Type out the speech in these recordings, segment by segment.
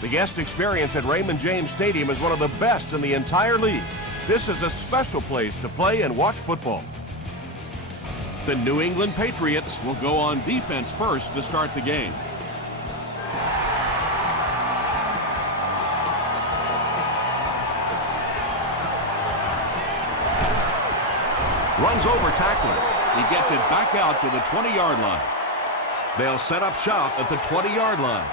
The guest experience at Raymond James Stadium is one of the best in the entire league. This is a special place to play and watch football. The New England Patriots will go on defense first to start the game. Runs over tackler. He gets it back out to the 20-yard line. They'll set up shop at the 20-yard line.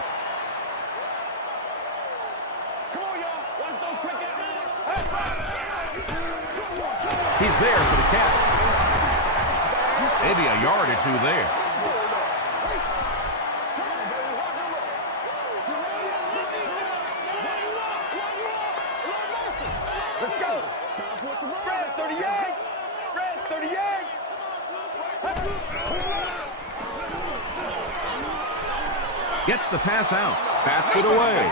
He's there for the catch. Maybe a yard or two there. Let's go. Red 38. Red 38. Gets the pass out. Bats it away.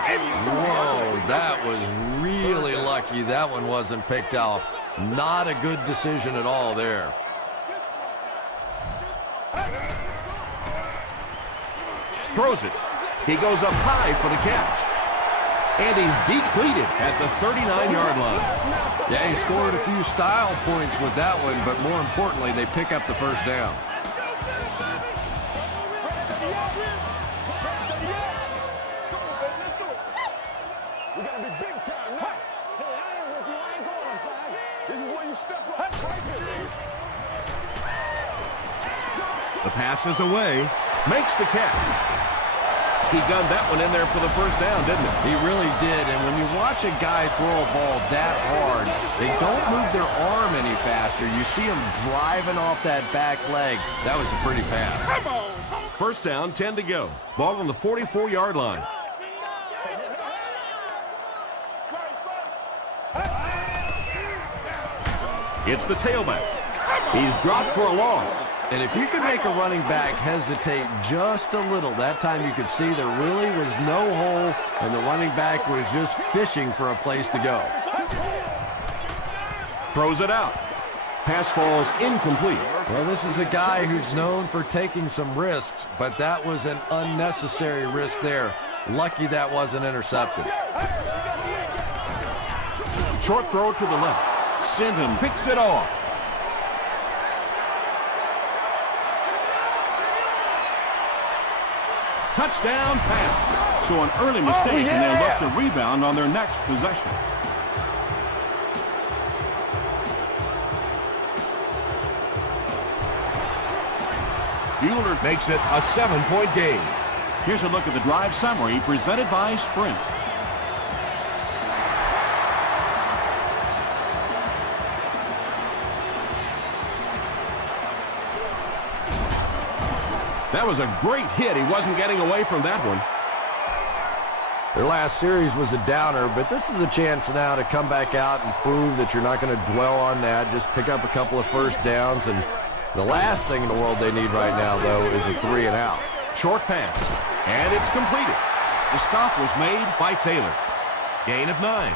Whoa, that was really lucky that one wasn't picked off. Not a good decision at all there. Throws it. He goes up high for the catch. And he's depleted at the 39-yard line. Yeah, he scored a few style points with that one, but more importantly, they pick up the first down. The pass is away. Makes the catch. He gunned that one in there for the first down, didn't he? He really did, and when you watch a guy throw a ball that hard, they don't move their arm any faster. You see him driving off that back leg. That was a pretty pass. First down, 10 to go. Ball on the 44-yard line. It's the tailback. He's dropped for a loss. And if you can make a running back hesitate just a little, that time you could see there really was no hole, and the running back was just fishing for a place to go. Throws it out. Pass falls incomplete. Well, this is a guy who's known for taking some risks, but that was an unnecessary risk there. Lucky that wasn't intercepted. Short throw to the left. Sinton picks it off. Touchdown pass. So an early mistake, and they'll look to rebound on their next possession. Bueller makes it a 7-point game. Here's a look at the drive summary presented by Sprint. That was a great hit. He wasn't getting away from that one. Their last series was a downer, but this is a chance now to come back out and prove that you're not going to dwell on that. Just pick up a couple of first downs, and the last thing in the world they need right now, though, is a 3-and-out. Short pass, and it's completed. The stop was made by Taylor. Gain of 9.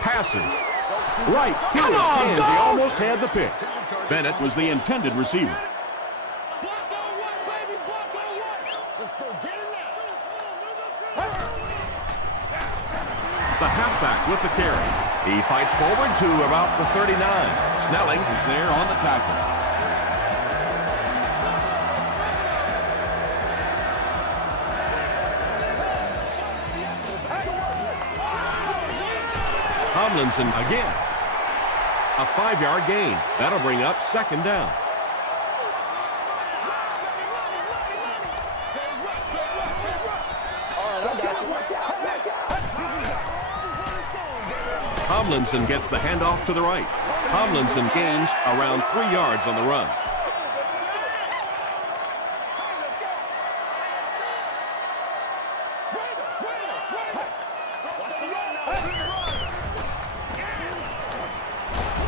Passing. Right through his hands. He almost had the pick. Bennett was the intended receiver. The halfback with the carry. He fights forward to about the 39. Snelling is there on the tackle. Tomlinson again. A 5-yard gain. That'll bring up second down. Tomlinson gets the handoff to the right. Tomlinson gains around 3 yards on the run.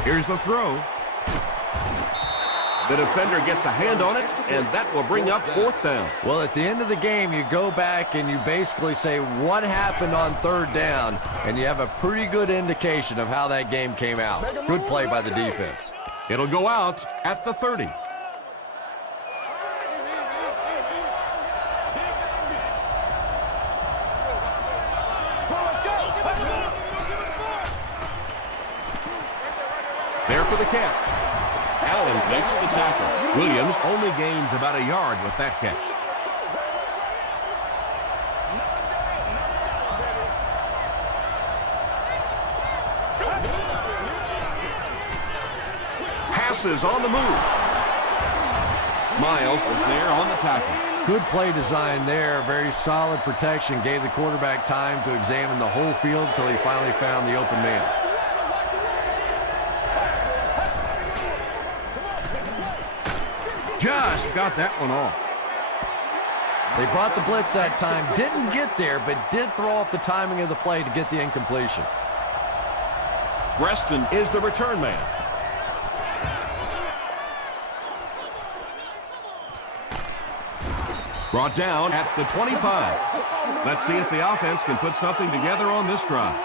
Here's the throw. The defender gets a hand on it, and that will bring up 4th down. Well, at the end of the game, you go back and you basically say what happened on 3rd down, and you have a pretty good indication of how that game came out. Good play by the defense. It'll go out at the 30. There for the catch. Allen makes the tackle. Williams only gains about a yard with that catch. Passes on the move. Miles was there on the tackle. Good play design there. Very solid protection. Gave the quarterback time to examine the whole field until he finally found the open man. Just got that one off. They brought the blitz that time. Didn't get there, but did throw off the timing of the play to get the incompletion. Reston is the return man. Brought down at the 25. Let's see if the offense can put something together on this drive.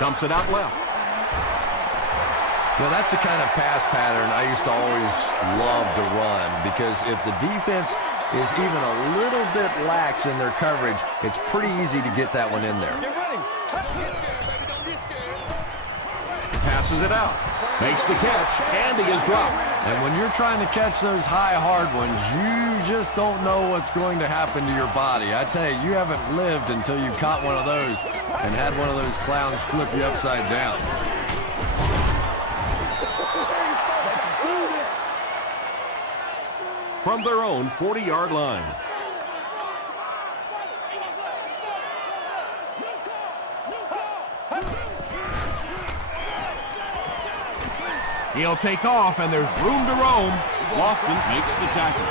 Dumps it out left. You know, that's the kind of pass pattern I used to always love to run, because if the defense is even a little bit lax in their coverage, it's pretty easy to get that one in there. Passes it out. Makes the catch, and he is dropped. And when you're trying to catch those high, hard ones, you just don't know what's going to happen to your body. I tell you, you haven't lived until you caught one of those and had one of those clowns flip you upside down. From their own 40-yard line. He'll take off, and there's room to roam. Lofton makes the tackle.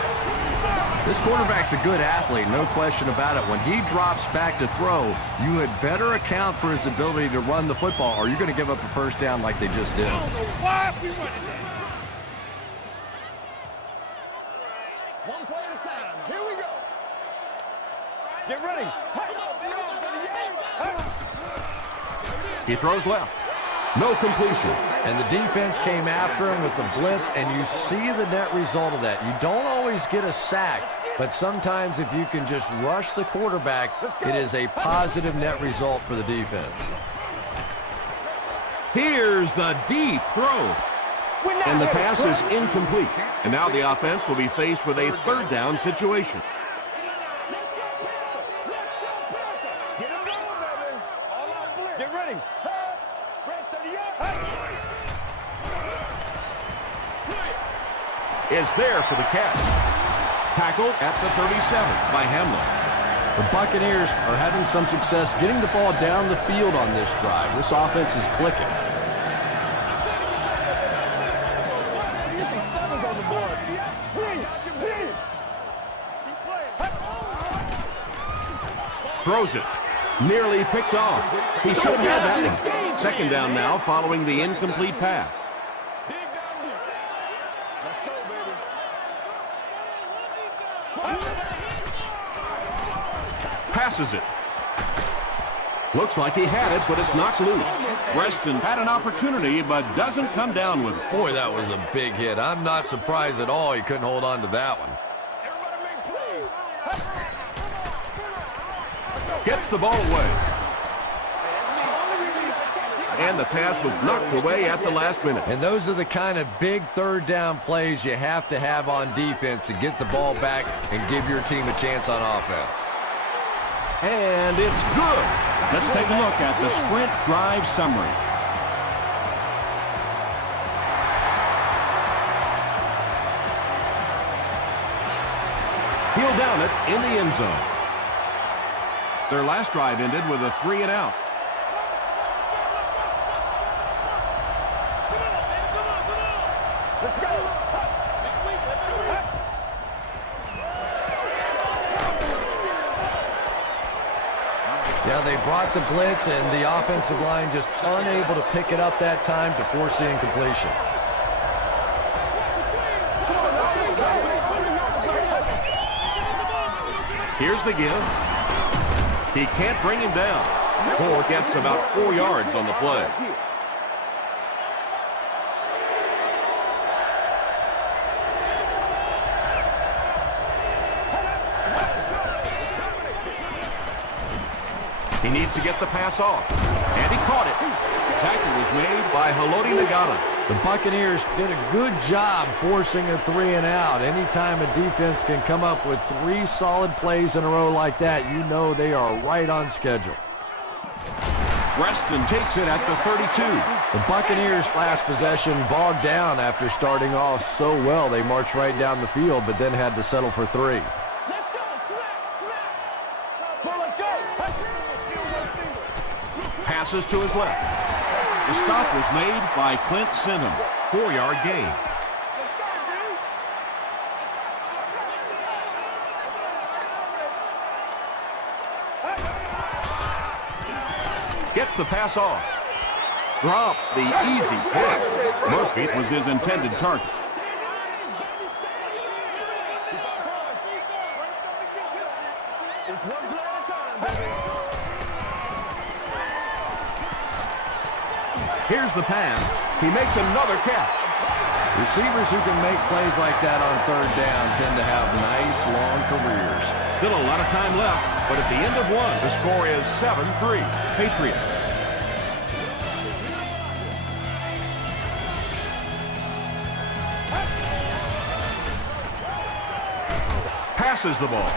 This quarterback's a good athlete, no question about it. When he drops back to throw, you had better account for his ability to run the football, or you're going to give up a first down like they just did. One play at a time. Here we go. Get ready. He throws left. No completion. And the defense came after him with the blitz, and you see the net result of that. You don't always get a sack, but sometimes if you can just rush the quarterback, it is a positive net result for the defense. Here's the deep throw. And the pass is incomplete. And now the offense will be faced with a 3rd down situation. Get ready. Is there for the catch. Tackled at the 37 by Hamlin. The Buccaneers are having some success getting the ball down the field on this drive. This offense is clicking. Throws it. Nearly picked off. He should have had that one. 2nd down now following the incomplete pass. Passes it. Looks like he had it, but it's knocked loose. Reston had an opportunity, but doesn't come down with it. Boy, that was a big hit. I'm not surprised at all he couldn't hold on to that one. Gets the ball away. And the pass was knocked away at the last minute. And those are the kind of big 3rd down plays you have to have on defense to get the ball back and give your team a chance on offense. And it's good. Let's take a look at the sprint drive summary. He'll down it in the end zone. Their last drive ended with a 3-and-out. Let's go. Yeah, they brought the blitz, and the offensive line just unable to pick it up that time to force the incompletion. Here's the give. He can't bring him down. Gore gets about 4 yards on the play. He needs to get the pass off. And he caught it. Tackle was made by Haloti Ngata. The Buccaneers did a good job forcing a 3 and out. Anytime a defense can come up with 3 solid plays in a row like that, you know they are right on schedule. Preston takes it at the 32. The Buccaneers' last possession bogged down after starting off so well. They marched right down the field, but then had to settle for 3. Passes to his left. The stop was made by Clint Sinham. 4-yard gain. Gets the pass off. Drops the easy pass. Murphy was his intended target. Here's the pass. He makes another catch. Receivers who can make plays like that on 3rd down tend to have nice, long careers. Still a lot of time left, but at the end of 1, the score is 7-3, Patriots. Passes the ball.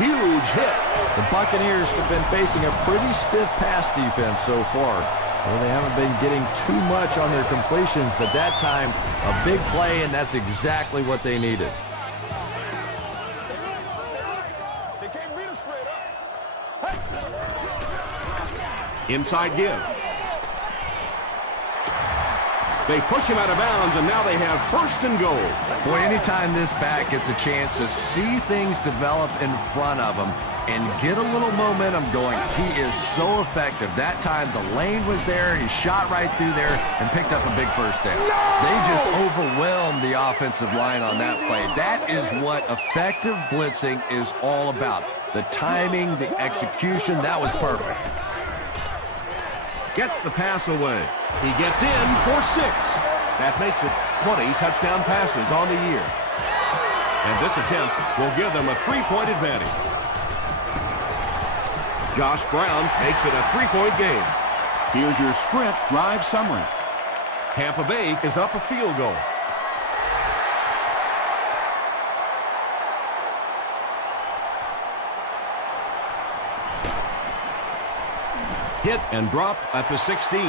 Huge hit. The Buccaneers have been facing a pretty stiff pass defense so far. Well, they haven't been getting too much on their completions, but that time, a big play, and that's exactly what they needed. Inside give. They push him out of bounds, and now they have 1st and goal. Boy, anytime this back gets a chance to see things develop in front of him and get a little momentum going, he is so effective. That time the lane was there, he shot right through there and picked up a big 1st down. They just overwhelmed the offensive line on that play. That is what effective blitzing is all about. The timing, the execution, that was perfect. Gets the pass away. He gets in for 6. That makes it 20 touchdown passes on the year. And this attempt will give them a 3-point advantage. Josh Brown makes it a 3-point game. Here's your sprint drive summary. Tampa Bay is up a field goal. Hit and dropped at the 16.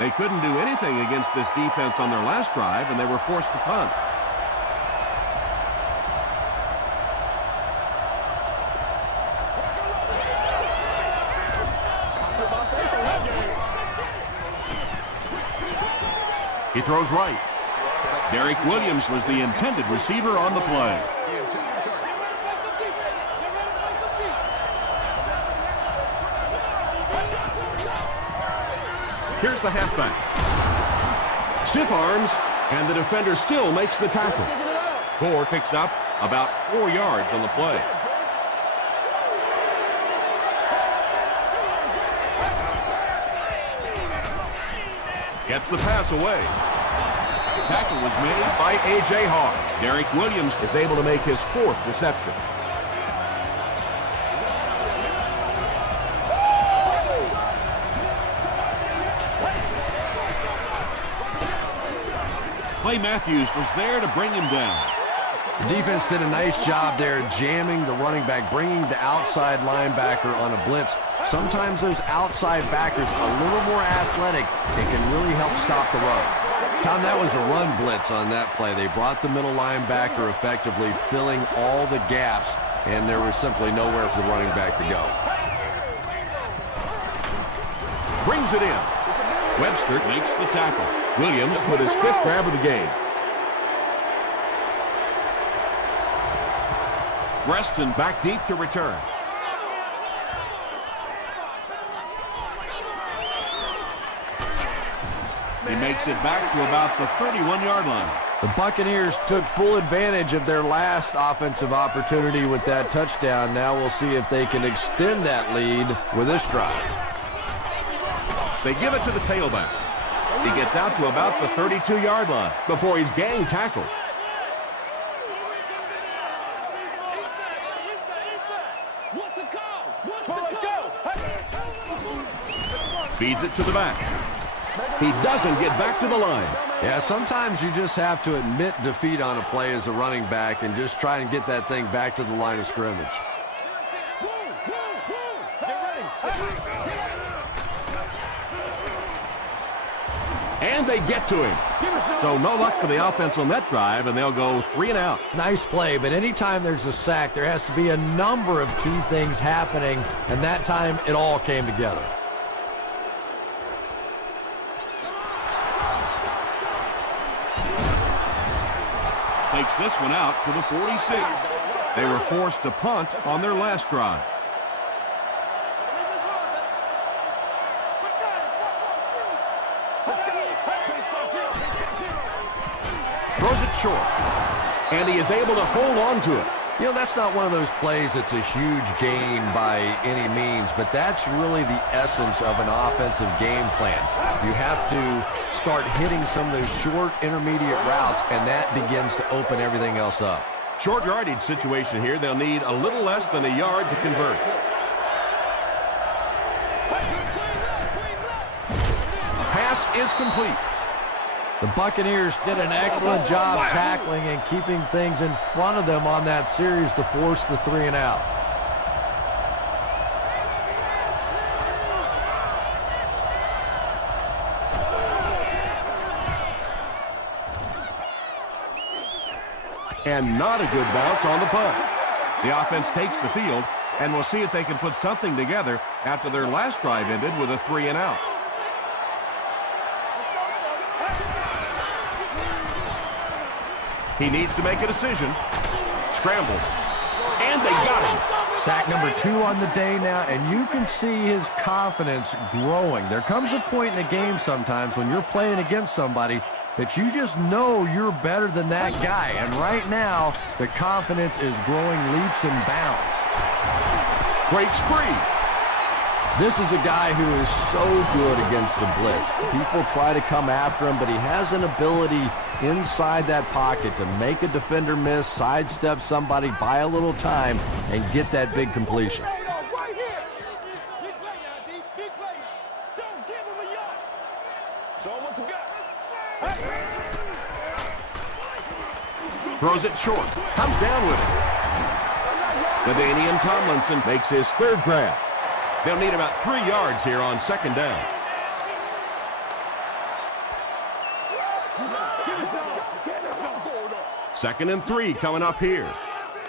They couldn't do anything against this defense on their last drive, and they were forced to punt. He throws right. Derek Williams was the intended receiver on the play. Here's the halfback. Stiff arms, and the defender still makes the tackle. Gore picks up about 4 yards on the play. Gets the pass away. The tackle was made by A.J. Hawk. Derek Williams is able to make his 4th reception. Clay Matthews was there to bring him down. The defense did a nice job there jamming the running back, bringing the outside linebacker on a blitz. Sometimes those outside backers a little more athletic and can really help stop the run. Tom, that was a run blitz on that play. They brought the middle linebacker effectively, filling all the gaps, and there was simply nowhere for the running back to go. Brings it in. Webster makes the tackle. Williams with his 5th grab of the game. Preston back deep to return. He makes it back to about the 31-yard line. The Buccaneers took full advantage of their last offensive opportunity with that touchdown. Now we'll see if they can extend that lead with this drive. They give it to the tailback. He gets out to about the 32-yard line before he's gang tackled. Feeds it to the back. He doesn't get back to the line. Yeah, sometimes you just have to admit defeat on a play as a running back and just try and get that thing back to the line of scrimmage. And they get to him. So no luck for the offense on that drive, and they'll go 3 and out. Nice play, but anytime there's a sack, there has to be a number of key things happening, and that time it all came together. Takes this one out to the 46. They were forced to punt on their last drive. Throws it short. And he is able to hold on to it. You know, that's not one of those plays that's a huge gain by any means, but that's really the essence of an offensive game plan. You have to start hitting some of those short intermediate routes, and that begins to open everything else up. Short yardage situation here. They'll need a little less than a yard to convert. Pass is complete. The Buccaneers did an excellent job tackling and keeping things in front of them on that series to force the 3 and out. And not a good bounce on the punt. The offense takes the field, and we'll see if they can put something together after their last drive ended with a 3 and out. He needs to make a decision. Scrambled. And they got him. Sack number 2 on the day now, and you can see his confidence growing. There comes a point in the game sometimes when you're playing against somebody that you just know you're better than that guy. And right now, the confidence is growing leaps and bounds. Breaks free. This is a guy who is so good against the blitz. People try to come after him, but he has an ability inside that pocket to make a defender miss, sidestep somebody, buy a little time, and get that big completion. Throws it short. Comes down with it. LaDainian Tomlinson makes his 3rd grab. They'll need about 3 yards here on 2nd down. Second and 3 coming up here.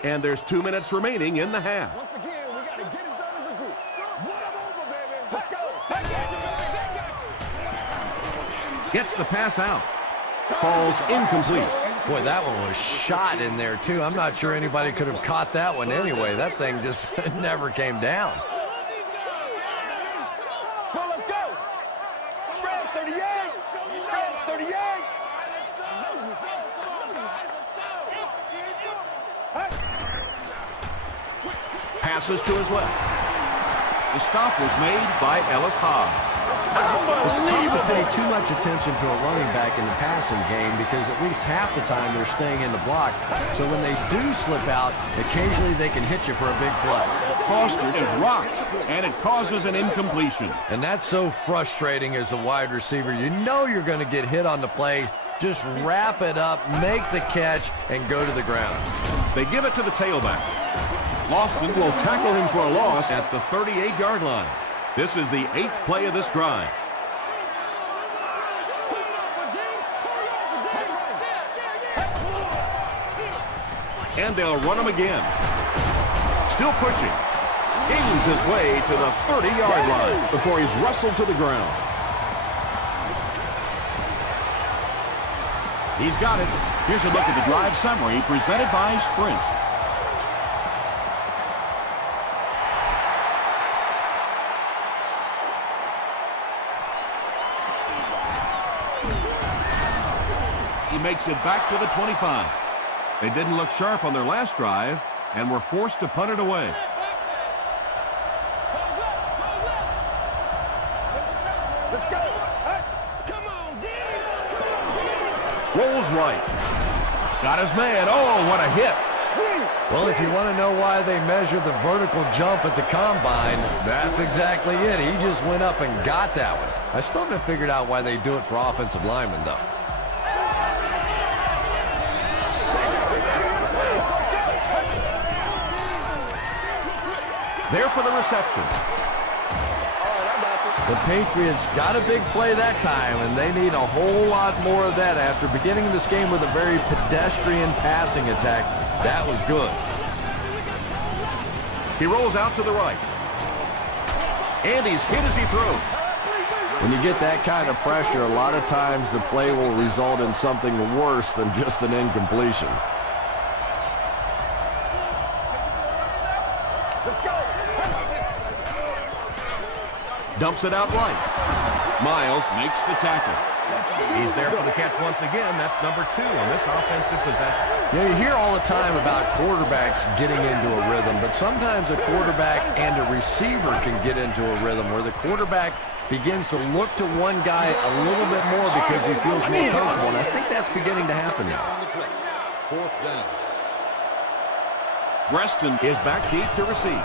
And there's 2 minutes remaining in the half. Once again, we got to get it done as a group. Run them over, baby. Let's go. Gets the pass out. Falls incomplete. Boy, that one was shot in there, too. I'm not sure anybody could have caught that one anyway. That thing just never came down. Well, let's go. Red 38. Red 38. Passes to his left. The stop was made by Ellis Hobbs. It's tough to pay too much attention to a running back in the passing game because at least half the time they're staying in the block. So when they do slip out, occasionally they can hit you for a big play. Foster is rocked, and it causes an incompletion. And that's so frustrating as a wide receiver. You know you're going to get hit on the play. Just wrap it up, make the catch, and go to the ground. They give it to the tailback. Lofton will tackle him for a loss at the 38-yard line. This is the 8th play of this drive. And they'll run him again. Still pushing. Gains his way to the 30-yard line before he's wrestled to the ground. He's got it. Here's a look at the drive summary presented by Sprint. makes it back to the 25. They didn't look sharp on their last drive and were forced to punt it away. Let's go. Come on, D. Rolls right. Got his man. Oh, what a hit. Well, if you want to know why they measure the vertical jump at the combine, that's exactly it. He just went up and got that one. I still haven't figured out why they do it for offensive linemen, though. There for the reception. The Patriots got a big play that time, and they need a whole lot more of that after beginning this game with a very pedestrian passing attack. That was good. He rolls out to the right. And he's hit as he throws. When you get that kind of pressure, a lot of times the play will result in something worse than just an incompletion. Let's go. Dumps it out right. Miles makes the tackle. He's there for the catch once again. That's number 2 on this offensive possession. You hear all the time about quarterbacks getting into a rhythm, but sometimes a quarterback and a receiver can get into a rhythm where the quarterback begins to look to one guy a little bit more because he feels more comfortable, and I think that's beginning to happen now. 4th down. Reston is back deep to receive.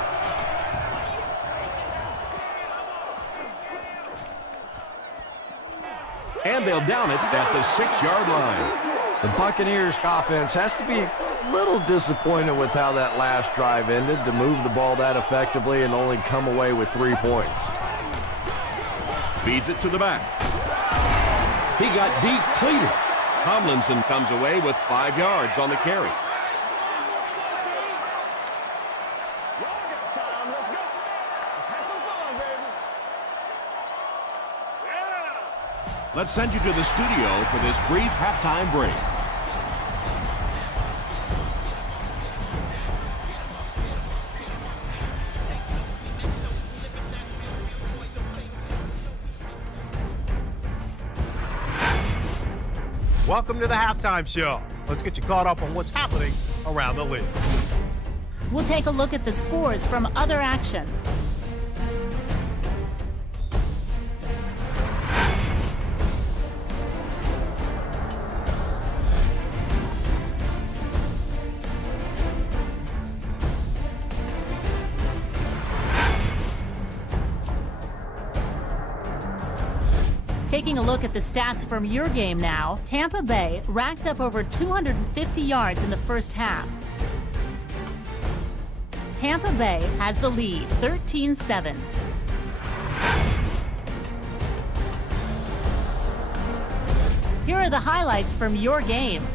And they'll down it at the 6-yard line. The Buccaneers offense has to be a little disappointed with how that last drive ended, to move the ball that effectively and only come away with 3 points. Feeds it to the back. He got depleted. Tomlinson comes away with 5 yards on the carry. Y'all got time. Let's go. Let's have some fun, baby. Let's send you to the studio for this brief halftime break. Welcome to the halftime show. Let's get you caught up on what's happening around the league. We'll take a look at the scores from other action. Taking a look at the stats from your game now, Tampa Bay racked up over 250 yards in the first half. Tampa Bay has the lead, 13-7. Here are the highlights from your game.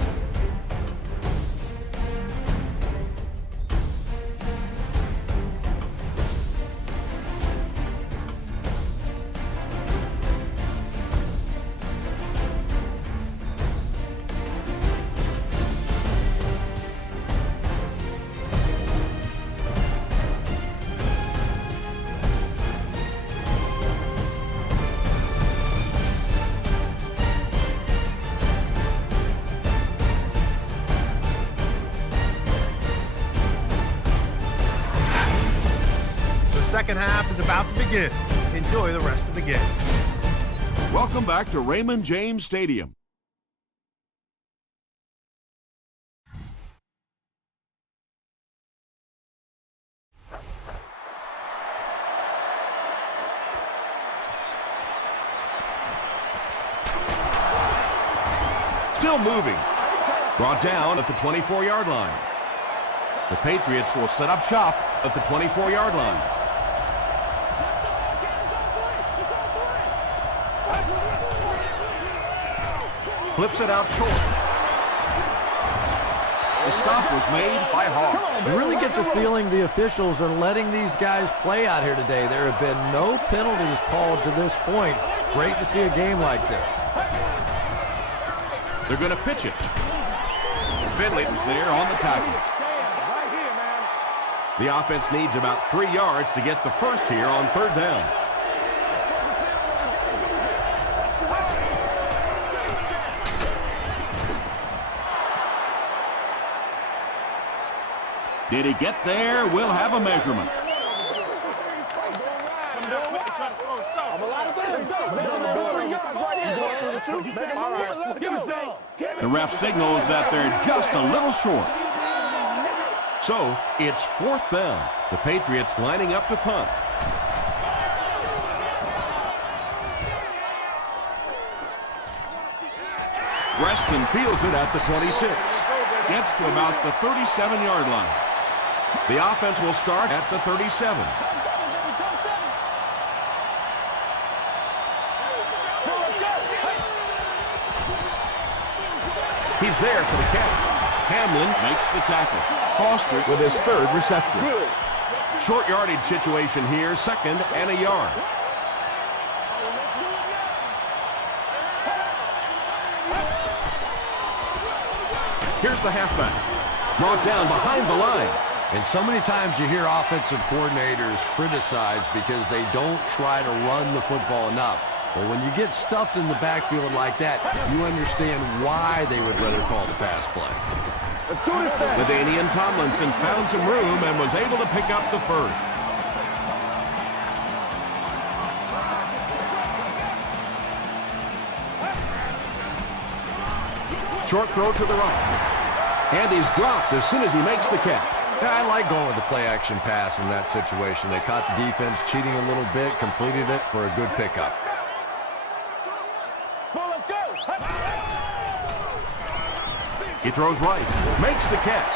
Second half is about to begin. Enjoy the rest of the game. Welcome back to Raymond James Stadium. Still moving. Brought down at the 24-yard line. The Patriots will set up shop at the 24-yard line. Flips it out short. The stop was made by Hall. You really get the feeling the officials are letting these guys play out here today. There have been no penalties called to this point. Great to see a game like this. They're going to pitch it. Finley was there on the tackle. The offense needs about 3 yards to get the first here on 3rd down. Did he get there? We'll have a measurement. The ref signals that they're just a little short. So, it's 4th down. The Patriots lining up to punt. Reston fields it at the 26. Gets to about the 37-yard line. The offense will start at the 37. He's there for the catch. Hamlin makes the tackle. Foster with his 3rd reception. Short yardage situation here, 2nd and a yard. Here's the halfback. Brought down behind the line. And so many times you hear offensive coordinators criticized because they don't try to run the football enough. But when you get stuffed in the backfield like that, you understand why they would rather call the pass play. LaDainian Tomlinson found some room and was able to pick up the 1st. Short throw to the right. And he's dropped as soon as he makes the catch. Yeah, I like going with the play-action pass in that situation. They caught the defense cheating a little bit, completed it for a good pickup. He throws right, makes the catch.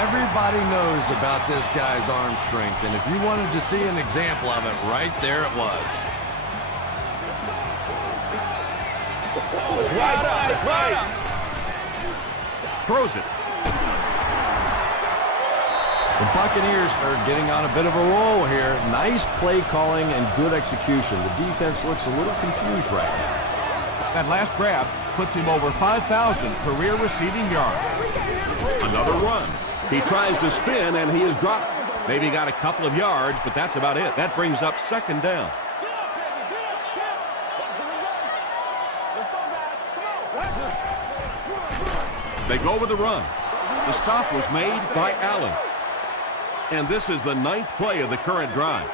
Everybody knows about this guy's arm strength, and if you wanted to see an example of it, right there it was. Right. Throws it. The Buccaneers are getting on a bit of a roll here. Nice play calling and good execution. The defense looks a little confused right now. That last grab puts him over 5,000 career receiving yards. Another run. He tries to spin, and he is dropped. Maybe got a couple of yards, but that's about it. That brings up 2nd down. They go with the run. The stop was made by Allen. And this is the 9th play of the current drive.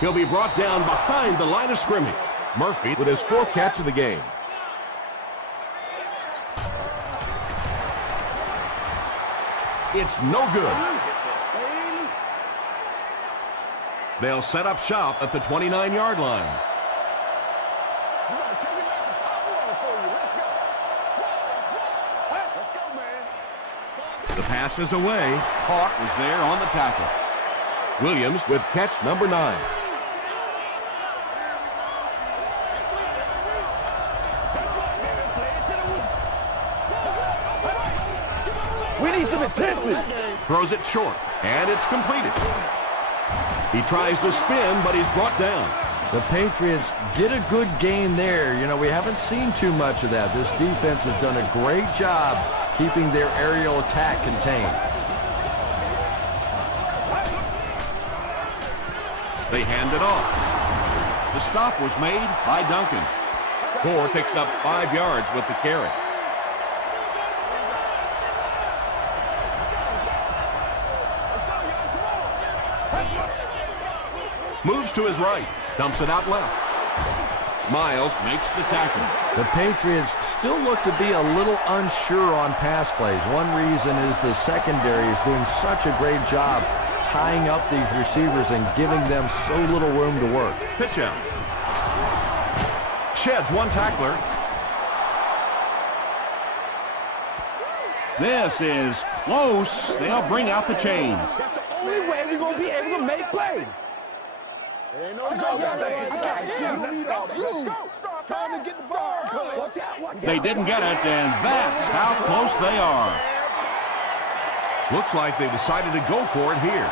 He'll be brought down behind the line of scrimmage. Murphy with his 4th catch of the game. It's no good. They'll set up shop at the 29-yard line. The pass is away. Hawk was there on the tackle. Williams with catch number 9. We need some intensity. Throws it short, and it's completed. He tries to spin, but he's brought down. The Patriots get a good gain there. You know, we haven't seen too much of that. This defense has done a great job keeping their aerial attack contained. They hand it off. The stop was made by Duncan. Gore picks up 5 yards with the carry. Moves to his right. Dumps it out left. Miles makes the tackle. The Patriots still look to be a little unsure on pass plays. One reason is the secondary is doing such a great job tying up these receivers and giving them so little room to work. Pitch out. Sheds one tackler. This is close. They'll bring out the chains. That's the only way we're going to be able to make plays. Ain't no They didn't get it, and that's how close they are. Looks like they decided to go for it here.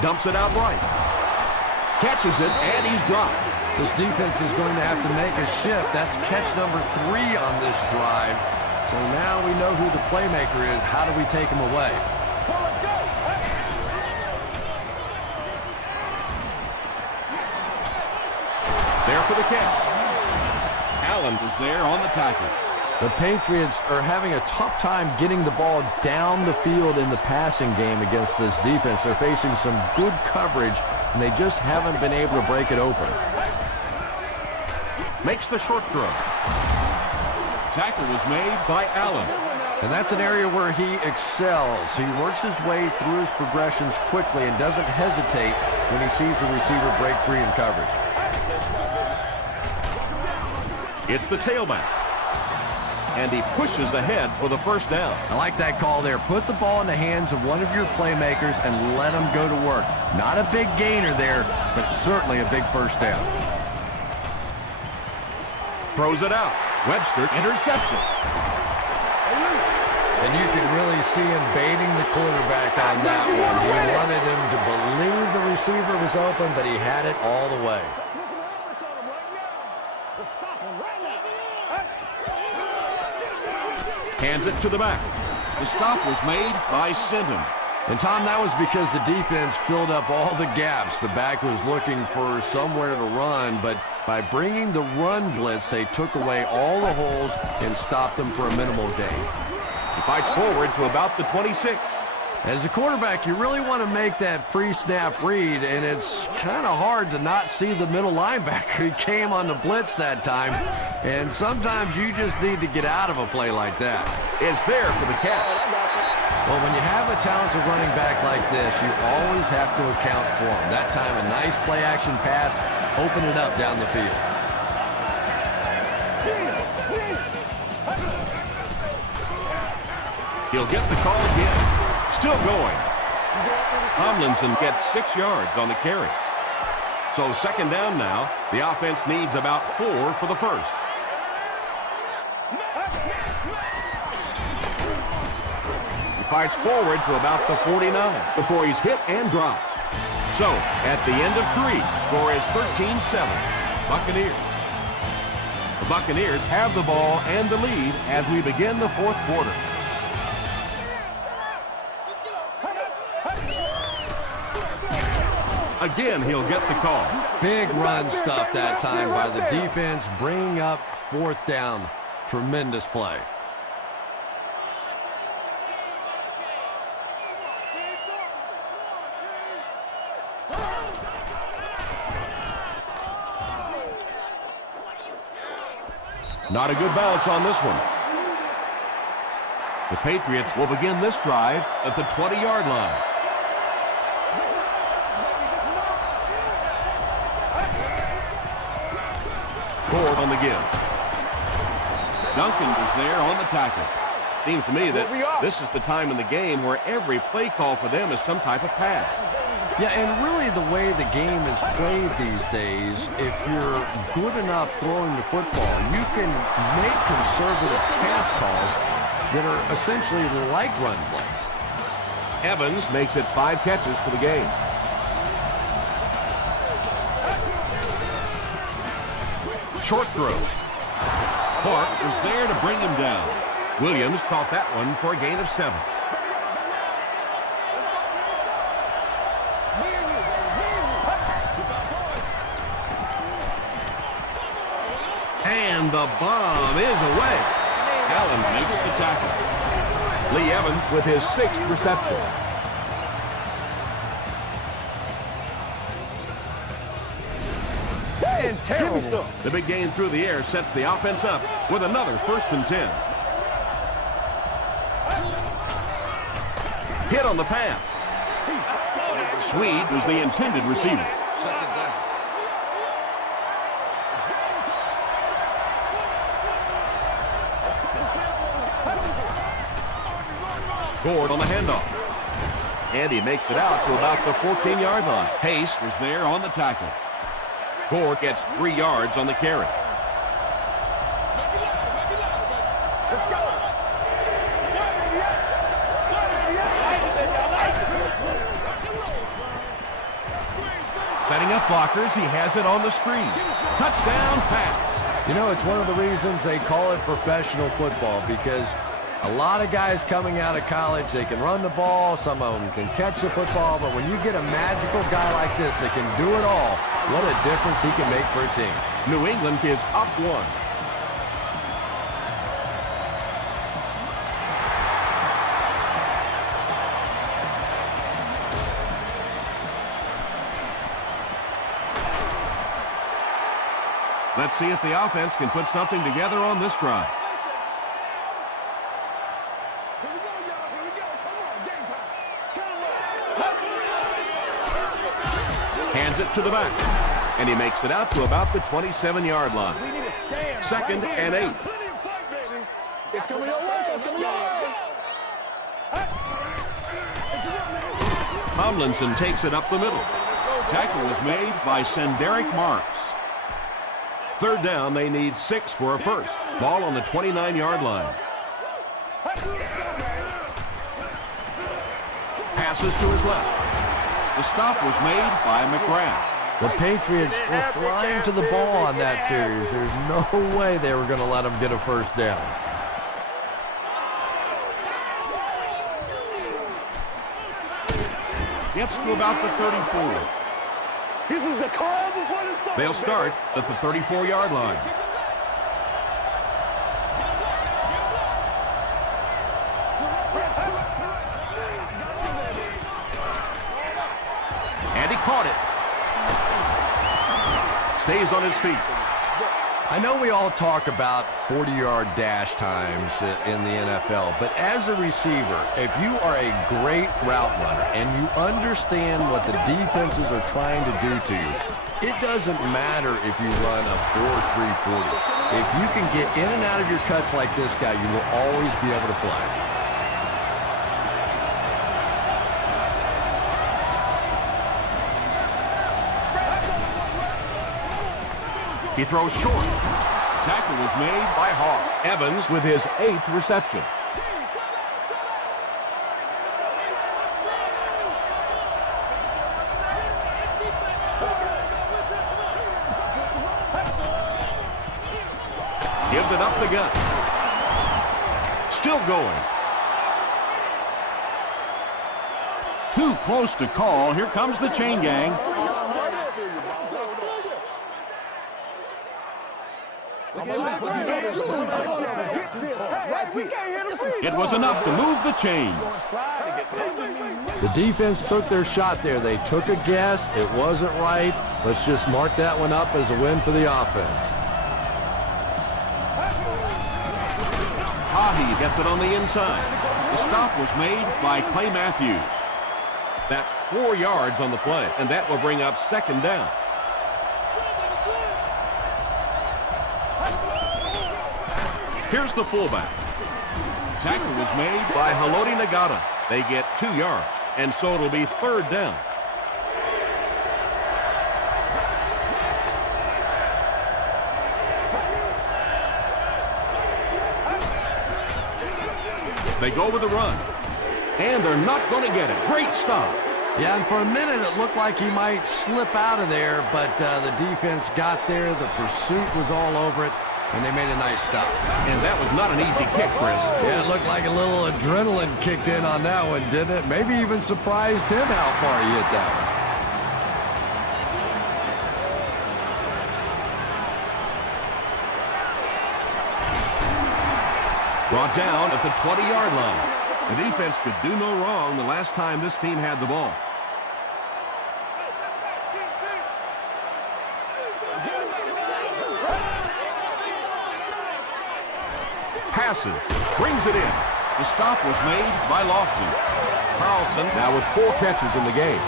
Dumps it out right. Catches it, and he's dropped. This defense is going to have to make a shift. That's catch number 3 on this drive. So now we know who the playmaker is. How do we take him away? There for the catch. Allen was there on the tackle. The Patriots are having a tough time getting the ball down the field in the passing game against this defense. They're facing some good coverage, and they just haven't been able to break it open. Makes the short throw. Tackle was made by Allen. And that's an area where he excels. He works his way through his progressions quickly and doesn't hesitate when he sees a receiver break free in coverage. It's the tailback. And he pushes ahead for the first down. I like that call there. Put the ball in the hands of one of your playmakers and let them go to work. Not a big gainer there, but certainly a big first down. Throws it out. Webster, interception. And you could really see him baiting the quarterback on that one. He wanted him to believe the receiver was open, but he had it all the way. Hands it to the back. The stop was made by Sinton. And, Tom, that was because the defense filled up all the gaps. The back was looking for somewhere to run, but by bringing the run blitz, they took away all the holes and stopped them for a minimal gain. He fights forward to about the 26. As a quarterback, you really want to make that pre-snap read, and it's kind of hard to not see the middle linebacker. He came on the blitz that time, and sometimes you just need to get out of a play like that. Is there for the catch. Well, when you have a talented running back like this, you always have to account for him. That time, a nice play-action pass, open it up down the field. He'll get the call again. Still going. Tomlinson gets 6 yards on the carry. So second down now. The offense needs about 4 for the first. He fights forward to about the 49 before he's hit and dropped. So at the end of 3, score is 13-7. Buccaneers. The Buccaneers have the ball and the lead as we begin the fourth quarter. Again, he'll get the call. Big run stuff that time by the defense, bringing up fourth down. Tremendous play. Not a good bounce on this one. The Patriots will begin this drive at the 20-yard line. Ford on the give. Duncan was there on the tackle. Seems to me that this is the time in the game where every play call for them is some type of pass. Yeah, and really the way the game is played these days, if you're good enough throwing the football, you can make conservative pass calls that are essentially like run plays. Evans makes it 5 catches for the game. Short throw. Clark was there to bring him down. Williams caught that one for a gain of 7. And the bomb is away. Allen makes the tackle. Lee Evans with his 6th reception. Terrible. The big gain through the air sets the offense up with another 1st and 10. Hit on the pass. Swede was the intended receiver. Ford on the handoff. And he makes it out to about the 14-yard line. Pace was there on the tackle. Ford gets 3 yards on the carry. Let's go. Setting up blockers, he has it on the screen. Touchdown pass. You know, it's one of the reasons they call it professional football, because a lot of guys coming out of college, they can run the ball, some of them can catch the football, but when you get a magical guy like this that can do it all, what a difference he can make for a team. New England is up 1. Let's see if the offense can put something together on this drive. Here we go, y'all. Here we go. Come on, game time. Hands it to the back. And he makes it out to about the 27-yard line. We need to stand. 2nd and 8. Plenty of fight, baby. It's coming your way. It's coming your way. Tomlinson takes it up the middle. Tackle was made by Senderick Marks. 3rd down, they need 6 for a first. Ball on the 29-yard line. Passes to his left. The stop was made by McGrath. The Patriots were flying to the ball on that series. There's no way they were going to let them get a first down. Gets to about the 34. This is the call before the start. They'll start at the 34-yard line. And he caught it. Stays on his feet. I know we all talk about 40-yard dash times in the NFL, but as a receiver, if you are a great route runner and you understand what the defenses are trying to do to you, it doesn't matter if you run a 4.340. If you can get in and out of your cuts like this guy, you will always be able to play. He throws short. Tackle was made by Hall. Evans with his 8th reception. Gives it up the gut. Still going. Too close to call. Here comes the chain gang. It was enough to move the chains. The defense took their shot there. They took a guess. It wasn't right. Let's just mark that one up as a win for the offense. Hahi gets it on the inside. The stop was made by Clay Matthews. That's 4 yards on the play, and that will bring up 2nd down. Here's the fullback. Tackle was made by Haloti Nagata. They get 2 yards, and so it'll be 3rd down. They go with the run, and they're not going to get it. Great stop. Yeah, and for a minute it looked like he might slip out of there, but the defense got there. The pursuit was all over it, and they made a nice stop. And that was not an easy kick, Chris. Yeah, it looked like a little adrenaline kicked in on that one, didn't it? Maybe even surprised him how far he hit that one. Brought down at the 20-yard line. The defense could do no wrong the last time this team had the ball. Passes, brings it in. The stop was made by Lofton. Carlson now with 4 catches in the game.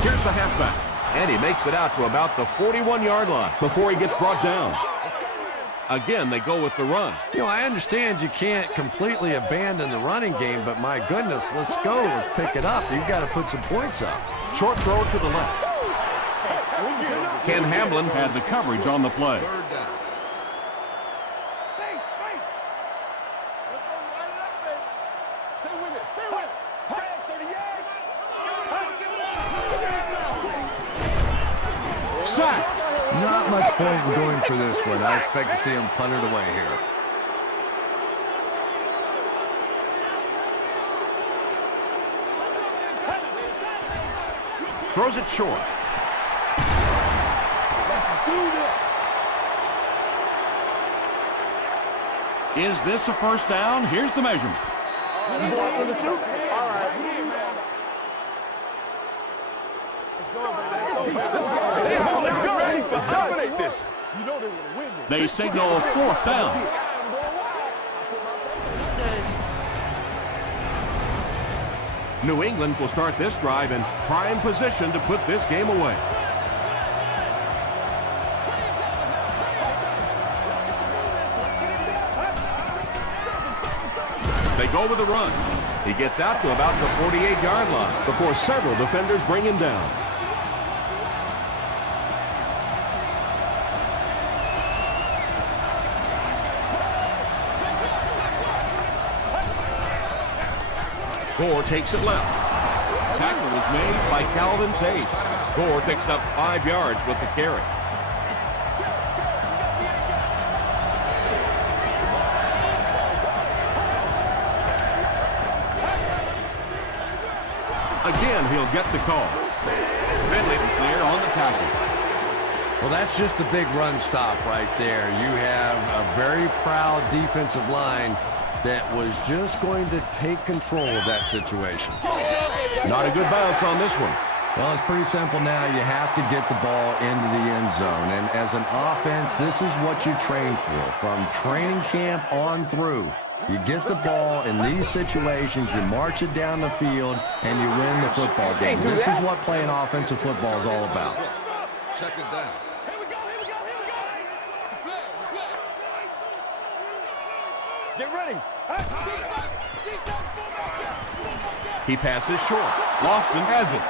Here's the halfback, and he makes it out to about the 41-yard line before he gets brought down. Again, they go with the run. You know, I understand you can't completely abandon the running game, but my goodness, let's go. Let's pick it up. You've got to put some points up. Short throw to the left. Ken Hamlin had the coverage on the play. with it. Stay with it. Sacked. Not much point in going for this one. I expect to see him punt it away here. Throws it short. Is this a first down? Here's the measurement. You going to the two? All right. Let's go. Let's dominate this. You know they want to win this. They signal a fourth down. New England will start this drive in prime position to put this game away. They go with a run. He gets out to about the 48-yard line before several defenders bring him down. Gore takes it left. Tackle was made by Calvin Pace. Gore picks up 5 yards with the carry. Again, he'll get the call. Finley was there on the tackle. Well, that's just a big run stop right there. You have a very proud defensive line that was just going to take control of that situation. Not a good bounce on this one. Well, it's pretty simple now. You have to get the ball into the end zone. And as an offense, this is what you train for. From training camp on through, you get the ball in these situations, you march it down the field, and you win the football game. This is what playing offensive football is all about. Second down. Get ready. He passes short. Lofton has it.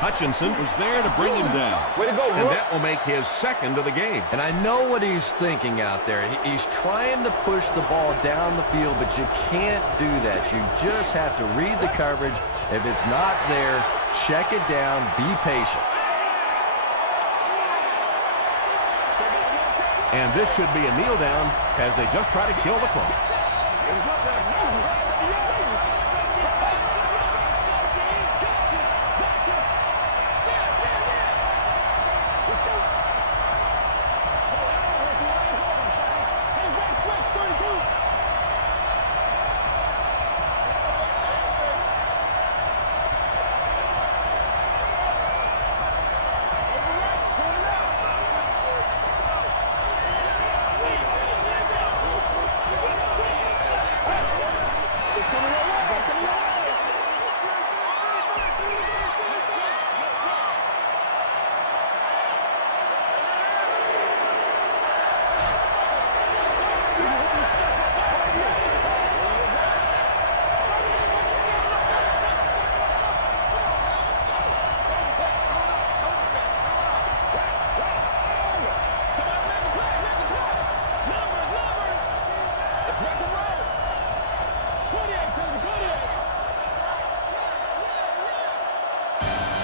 Hutchinson was there to bring him down. Way to go, and Rook. that will make his second of the game. And I know what he's thinking out there. He's trying to push the ball down the field, but you can't do that. You just have to read the coverage. If it's not there, check it down, be patient. And this should be a kneel down as they just try to kill the clock.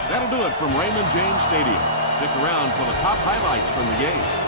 That'll do it from Raymond James Stadium. Stick around for the top highlights from the game.